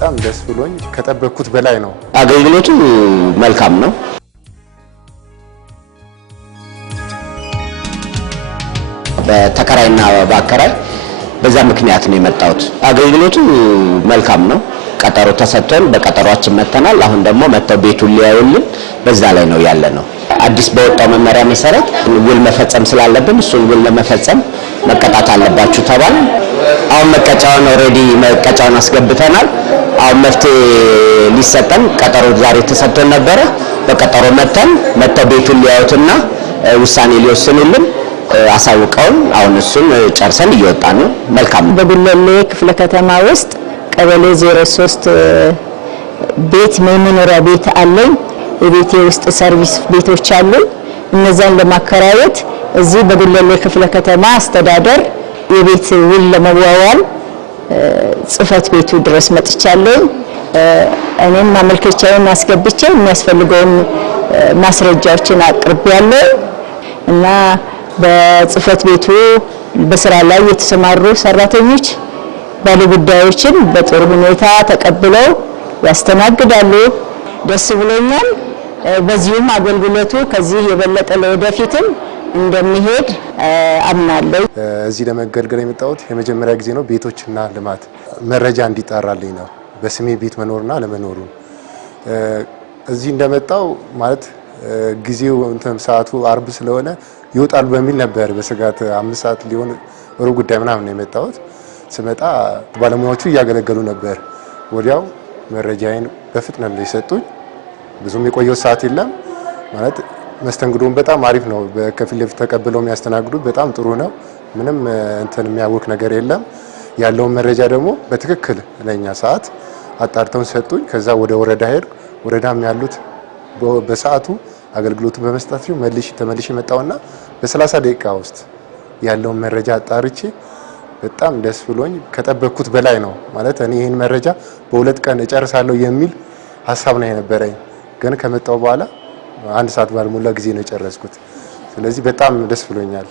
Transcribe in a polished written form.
በጣም ደስ ብሎኝ ከጠበቅኩት በላይ ነው። አገልግሎቱ መልካም ነው። በተከራይና በአከራይ በዛ ምክንያት ነው የመጣሁት። አገልግሎቱ መልካም ነው። ቀጠሮ ተሰጥቶን በቀጠሯችን መተናል። አሁን ደግሞ መተው ቤቱን ሊያዩልን በዛ ላይ ነው ያለነው። አዲስ በወጣው መመሪያ መሰረት ውል መፈጸም ስላለብን እሱን ውል ለመፈጸም መቀጣት አለባችሁ ተባል። አሁን መቀጫውን ኦሬዲ መቀጫውን አስገብተናል። አሁን መፍትሄ ሊሰጠን ቀጠሮ ዛሬ ተሰጥቶን ነበረ። በቀጠሮ መተው ቤቱን ሊያዩትና ውሳኔ ሊወስኑልን አሳውቀውን አሁን እሱን ጨርሰን እየወጣን ነው። መልካም። በጉለሌ ክፍለ ከተማ ውስጥ ቀበሌ 03 ቤት መኖሪያ ቤት አለኝ። የቤቴ ውስጥ ሰርቪስ ቤቶች አሉ። እነዛን ለማከራየት እዚህ በጉለሌ ክፍለ ከተማ አስተዳደር የቤት ውል ለመዋዋል ጽፈት ቤቱ ድረስ መጥቻለሁ። እኔም ማመልከቻውን አስገብቼ የሚያስፈልገውን ማስረጃዎችን አቅርቤያለሁ እና በጽፈት ቤቱ በስራ ላይ የተሰማሩ ሰራተኞች ባለጉዳዮችን በጥሩ ሁኔታ ተቀብለው ያስተናግዳሉ። ደስ ብሎኛል። በዚህም አገልግሎቱ ከዚህ የበለጠ ለወደፊትም እንደሚሄድ አምናለሁ። እዚህ ለመገልገል የመጣሁት የመጀመሪያ ጊዜ ነው። ቤቶችና ልማት መረጃ እንዲጣራልኝ ነው በስሜ ቤት መኖርና ለመኖሩ። እዚህ እንደመጣው ማለት ጊዜው ሰዓቱ አርብ ስለሆነ ይወጣሉ በሚል ነበር በስጋት 5 ሰዓት ሊሆን ሩብ ጉዳይ ምናምን ነው የመጣሁት። ስመጣ ባለሙያዎቹ እያገለገሉ ነበር። ወዲያው መረጃዬን በፍጥነት ነው የሰጡኝ። ብዙም የቆየው ሰዓት የለም ማለት መስተንግዶም በጣም አሪፍ ነው። በከፊል ለፊት ተቀብለው የሚያስተናግዱት በጣም ጥሩ ነው። ምንም የሚያወክ ነገር የለም። ያለውን መረጃ ደግሞ በትክክል ለኛ ሰዓት አጣርተው ሰጡኝ። ከዛ ወደ ወረዳ ሄድኩ። ወረዳም ያሉት በሰዓቱ አገልግሎቱን በመስጠት ተመልሼ መጣውና በ30 ደቂቃ ውስጥ ያለውን መረጃ አጣርቼ በጣም ደስ ብሎኝ ከጠበቅኩት በላይ ነው ማለት እኔ ይሄን መረጃ በ2 ቀን እጨርሳለሁ የሚል ሐሳብ ነው የነበረኝ። ግን ከመጣው በኋላ 1 ሰዓት ባልሞላ ጊዜ ነው የጨረስኩት። ስለዚህ በጣም ደስ ብሎኛል።